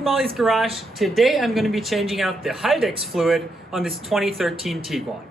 welcome to Ollie's Garage. Today I'm going to be changing out the Haldex fluid on this 2013 Tiguan.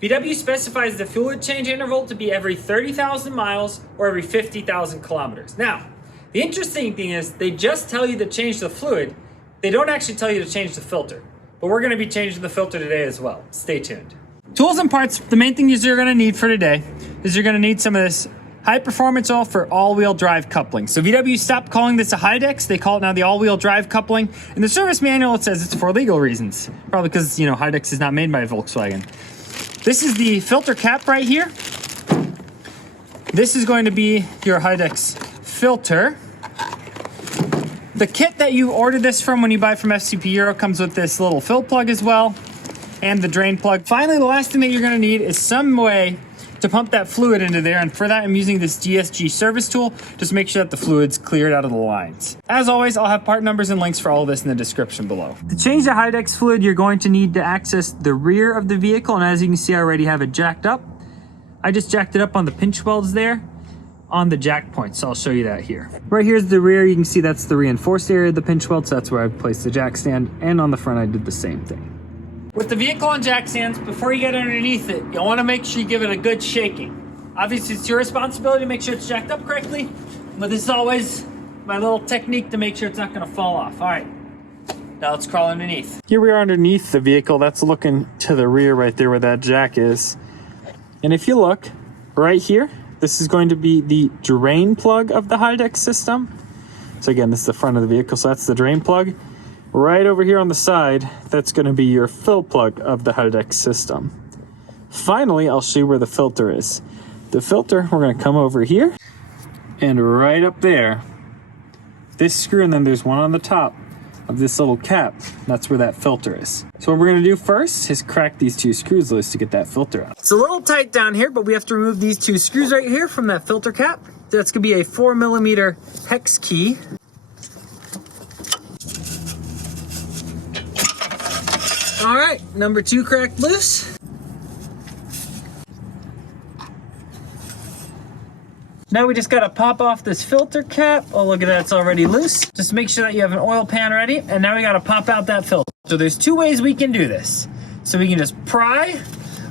VW specifies the fluid change interval to be every 30,000 miles or every 50,000 kilometers. Now, the interesting thing is they just tell you to change the fluid. They don't actually tell you to change the filter. But we're going to be changing the filter today as well. Stay tuned. Tools and parts, the main thing you're going to need for today is you're going to need some of this high performance oil for all-wheel drive coupling. So VW stopped calling this a Haldex. They call it now the all-wheel drive coupling. In the service manual, it says it's for legal reasons. Probably because, Haldex is not made by Volkswagen. This is the filter cap right here. This is going to be your Haldex filter. The kit that you ordered this from when you buy from FCP Euro comes with this little fill plug as well, and the drain plug. Finally, the last thing that you're going to need is some way to pump that fluid into there, and for that I'm using this GSG service tool. Just make sure that the fluid's cleared out of the lines. As always, I'll have part numbers and links for all of this in the description below. To change the Haldex fluid, you're going to need to access the rear of the vehicle, and as you can see, I already have it jacked up. I just jacked it up on the pinch welds there on the jack point, so I'll show you that here. Right here's the rear. You can see that's the reinforced area of the pinch weld, so that's where I placed the jack stand, and on the front I did the same thing. With the vehicle on jack stands, before you get underneath it, you'll want to make sure you give it a good shaking. Obviously, it's your responsibility to make sure it's jacked up correctly, but this is always my little technique to make sure it's not going to fall off. All right, now let's crawl underneath. Here we are underneath the vehicle. That's looking to the rear right there where that jack is. And if you look right here, this is going to be the drain plug of the Haldex system. So again, this is the front of the vehicle, so that's the drain plug. Right over here on the side, that's going to be your fill plug of the Haldex system. Finally, I'll show you where the filter is. The filter, we're going to come over here, and right up there, this screw, and then there's one on the top of this little cap. That's where that filter is. So what we're going to do first is crack these two screws loose to get that filter out. It's a little tight down here, but we have to remove these two screws right here from that filter cap. That's going to be a 4mm hex key. All right, number 2 cracked loose. Now we just gotta pop off this filter cap. Oh, look at that, it's already loose. Just make sure that you have an oil pan ready, and now we gotta pop out that filter. So there's 2 ways we can do this. So we can just pry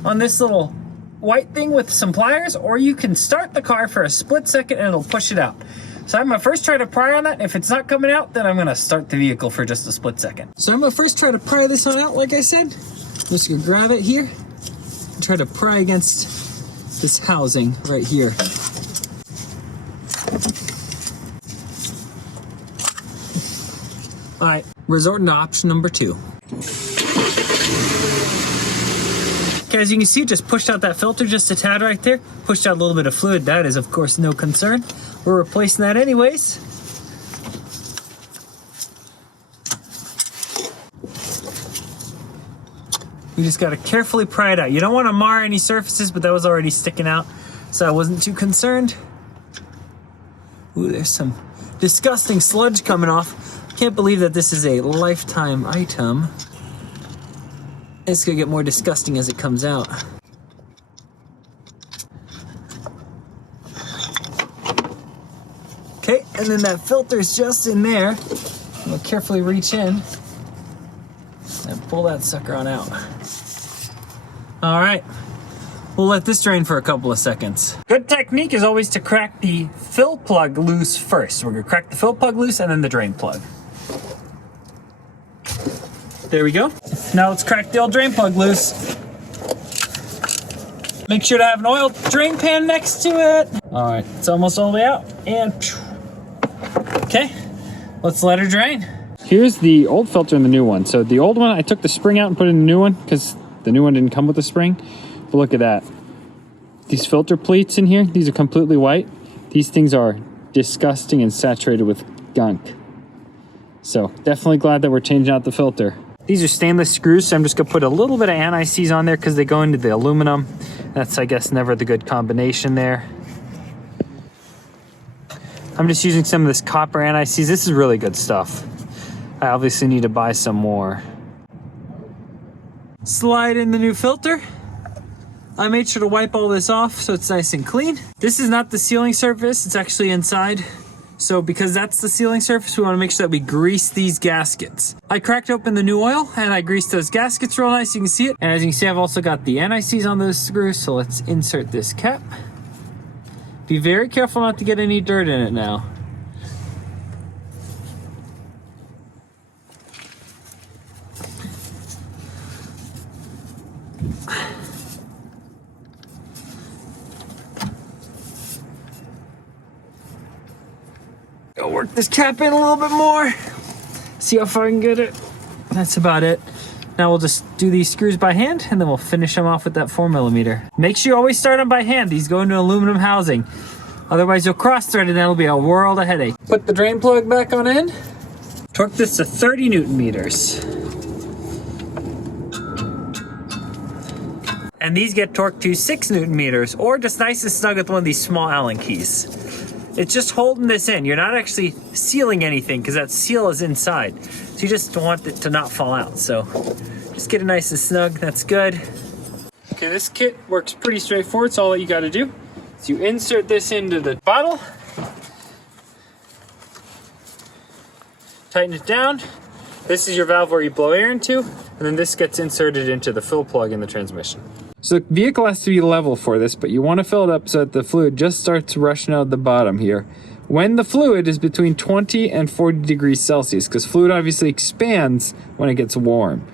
on this little white thing with some pliers, or you can start the car for a split second and it'll push it out. So I'm gonna first try to pry on that. If it's not coming out, then I'm gonna start the vehicle for just a split second. So I'm gonna first try to pry this one out, like I said. I'm just gonna grab it here and try to pry against this housing right here. All right, resorting to option number 2. Okay, as you can see, just pushed out that filter just a tad right there. Pushed out a little bit of fluid. That is, of course, no concern. We're replacing that anyways. You just gotta carefully pry it out. You don't wanna mar any surfaces, but that was already sticking out, so I wasn't too concerned. Ooh, there's some disgusting sludge coming off. Can't believe that this is a lifetime item. It's gonna get more disgusting as it comes out. Okay, and then that filter's just in there. I'm gonna carefully reach in and pull that sucker on out. All right, we'll let this drain for a couple of seconds. Good technique is always to crack the fill plug loose first. We're gonna crack the fill plug loose and then the drain plug. There we go. Now let's crack the old drain plug loose. Make sure to have an oil drain pan next to it. All right, it's almost all the way out. And okay, let's let her drain. Here's the old filter and the new one. So the old one, I took the spring out and put in the new one because the new one didn't come with a spring. But look at that. These filter pleats in here, these are completely white. These things are disgusting and saturated with gunk. So definitely glad that we're changing out the filter. These are stainless screws, so I'm just gonna put a little bit of anti-seize on there because they go into the aluminum. That's, I guess, never the good combination there. I'm just using some of this copper anti-seize. This is really good stuff. I obviously need to buy some more. Slide in the new filter. I made sure to wipe all this off so it's nice and clean. This is not the sealing surface, it's actually inside So because that's the sealing surface, we want to make sure that we grease these gaskets. I cracked open the new oil and I greased those gaskets real nice. You can see it. And as you can see, I've also got the NICs on those screws. So let's insert this cap. Be very careful not to get any dirt in it now. I'll work this cap in a little bit more. See how far I can get it. That's about it. Now we'll just do these screws by hand and then we'll finish them off with that 4mm. Make sure you always start them by hand. These go into aluminum housing. Otherwise you'll cross thread and that'll be a world of headache. Put the drain plug back on in. Torque this to 30 Newton meters. And these get torqued to 6 Newton meters or just nice and snug with one of these small Allen keys. It's just holding this in. You're not actually sealing anything because that seal is inside. So you just want it to not fall out. So just get it nice and snug. That's good. Okay, this kit works pretty straightforward. So all that you got to do is you insert this into the bottle, tighten it down. This is your valve where you blow air into, and then this gets inserted into the fill plug in the transmission. So the vehicle has to be level for this, but you want to fill it up so that the fluid just starts rushing out the bottom here. When the fluid is between 20 and 40 degrees Celsius, because fluid obviously expands when it gets warm.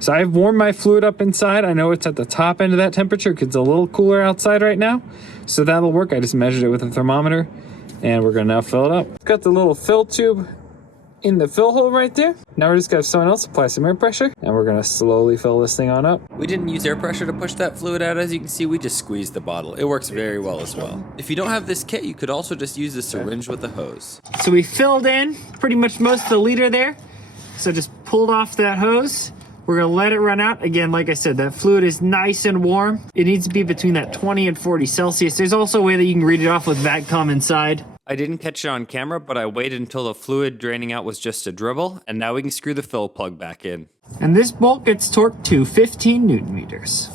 So I've warmed my fluid up inside. I know it's at the top end of that temperature because it's a little cooler outside right now. So that'll work. I just measured it with a thermometer and we're gonna now fill it up. Got the little fill tube in the fill hole right there. Now we're just gonna have someone else apply some air pressure and we're gonna slowly fill this thing on up. We didn't use air pressure to push that fluid out. As you can see, we just squeezed the bottle. It works very well as well. If you don't have this kit, you could also just use a syringe with a hose. So we filled in pretty much most of the liter there. So just pulled off that hose. We're gonna let it run out. Again, like I said, that fluid is nice and warm. It needs to be between that 20 and 40 Celsius. There's also a way that you can read it off with VAG-COM inside. I didn't catch it on camera, but I waited until the fluid draining out was just a dribble, and now we can screw the fill plug back in. And this bolt gets torqued to 15 Newton meters.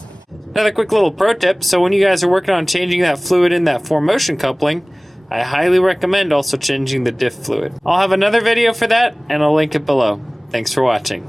Another quick little pro tip. So when you guys are working on changing that fluid in that 4-motion coupling, I highly recommend also changing the diff fluid. I'll have another video for that, and I'll link it below. Thanks for watching.